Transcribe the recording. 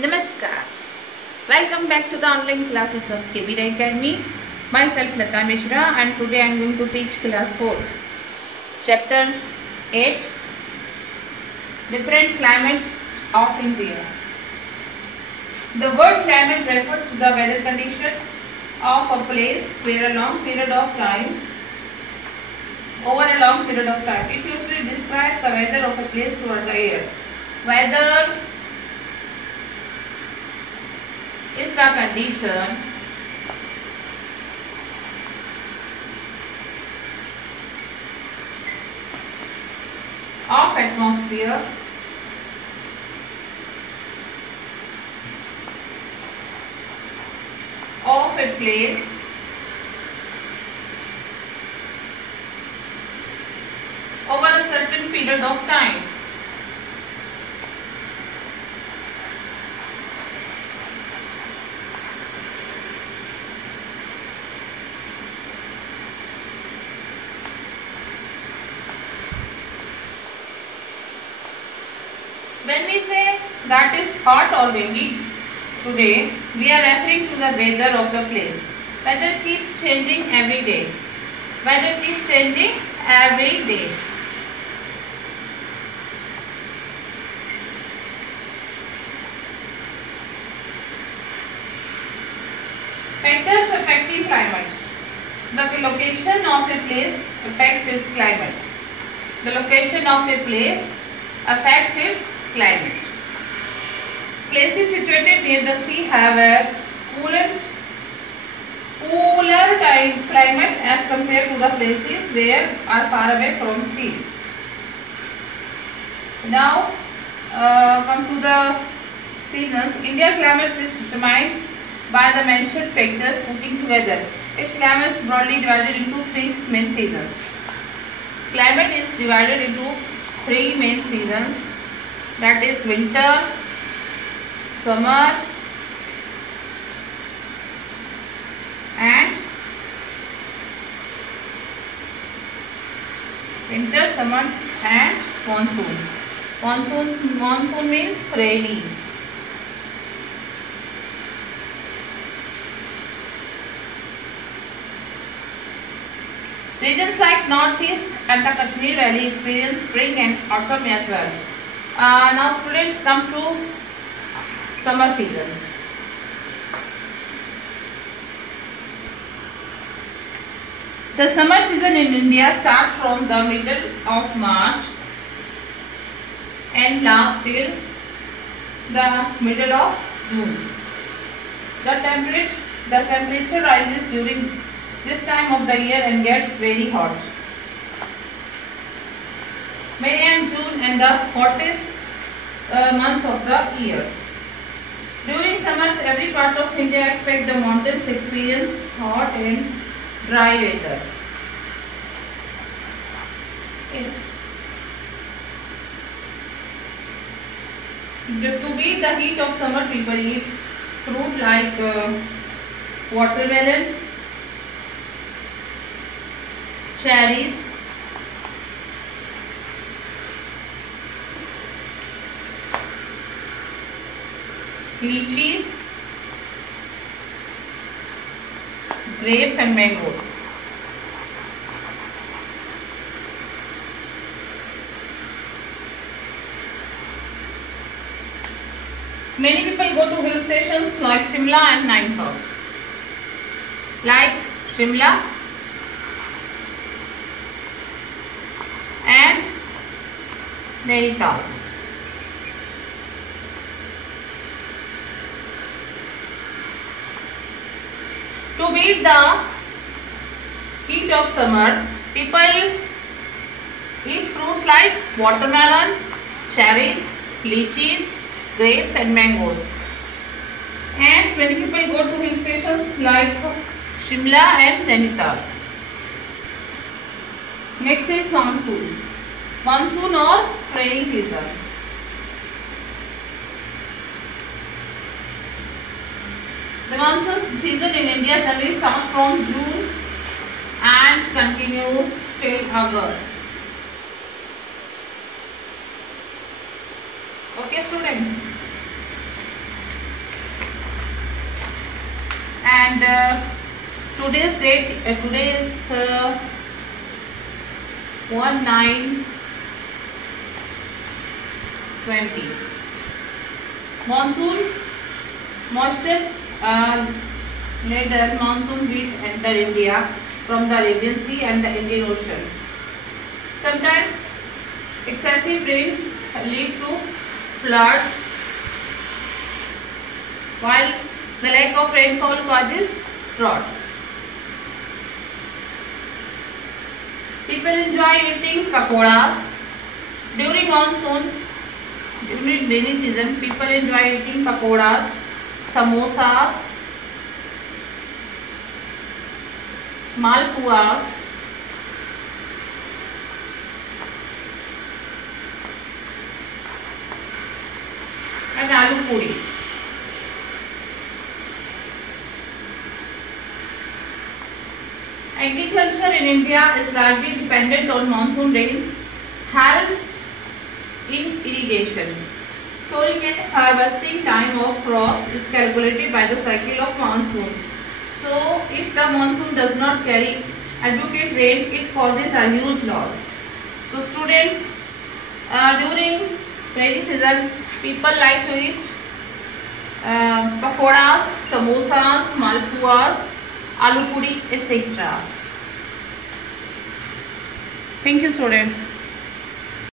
Namaskar. Welcome back to the online classes of KBR Academy. Myself Lata Mishra, and today I am going to teach class 4. Chapter 8. Different climates of India. The word climate refers to the weather condition of a place where a long period of time, it usually describes the weather of a place throughout the year. Weather is the condition of atmosphere of a place over a certain period of time. When we say that is hot or windy today, we are referring to the weather of the place. Weather keeps changing every day. Weather keeps changing every day. Factors affecting climate. The location of a place affects its climate. The location of a place affects its climate. Places situated near the sea have a cooler climate as compared to the places where are far away from sea. Now come to the seasons. India climate is determined by the mentioned factors putting together. Its climate is broadly divided into three main seasons. Climate is divided into three main seasons, that is winter, summer and monsoon. Monsoon means rainy. Regions like Northeast and the Kashmir Valley experience spring and autumn as well. Now students, come to summer season. The summer season in India starts from the middle of March and lasts till the middle of June. The temperature rises during this time of the year and gets very hot. May and June and the hottest months of the year. During summers, every part of India except the mountains experience hot and dry weather. To beat the heat of summer, people eat fruit like watermelon, cherries, lychees, grapes and mangoes. Many people go to hill stations like Shimla and Nainital. Like Shimla and Nainital. To beat the heat of summer, people eat fruits like watermelon, cherries, lychees, grapes and mangoes. And many people go to hill stations like Shimla and Nainital. Next is monsoon. Monsoon or rainy season. The monsoon season in India generally starts from June and continues till August. Okay students. And today's date, today is 1/9/20. Monsoon moisture later monsoon winds enter India from the Arabian Sea and the Indian Ocean. Sometimes excessive rain lead to floods, while the lack of rainfall causes drought. People enjoy eating pakoras during monsoon. During rainy season, people enjoy eating pakoras, samosas, malpuas, and aloo puri. Agriculture in India is largely dependent on monsoon rains, help in irrigation. Sowing and harvesting time of crops is calculated by the cycle of monsoon. So, if the monsoon does not carry adequate rain, it causes a huge loss. So, students, during rainy season, people like to eat pakoras, samosas, malpuas, aloo puri, etc. Thank you, students.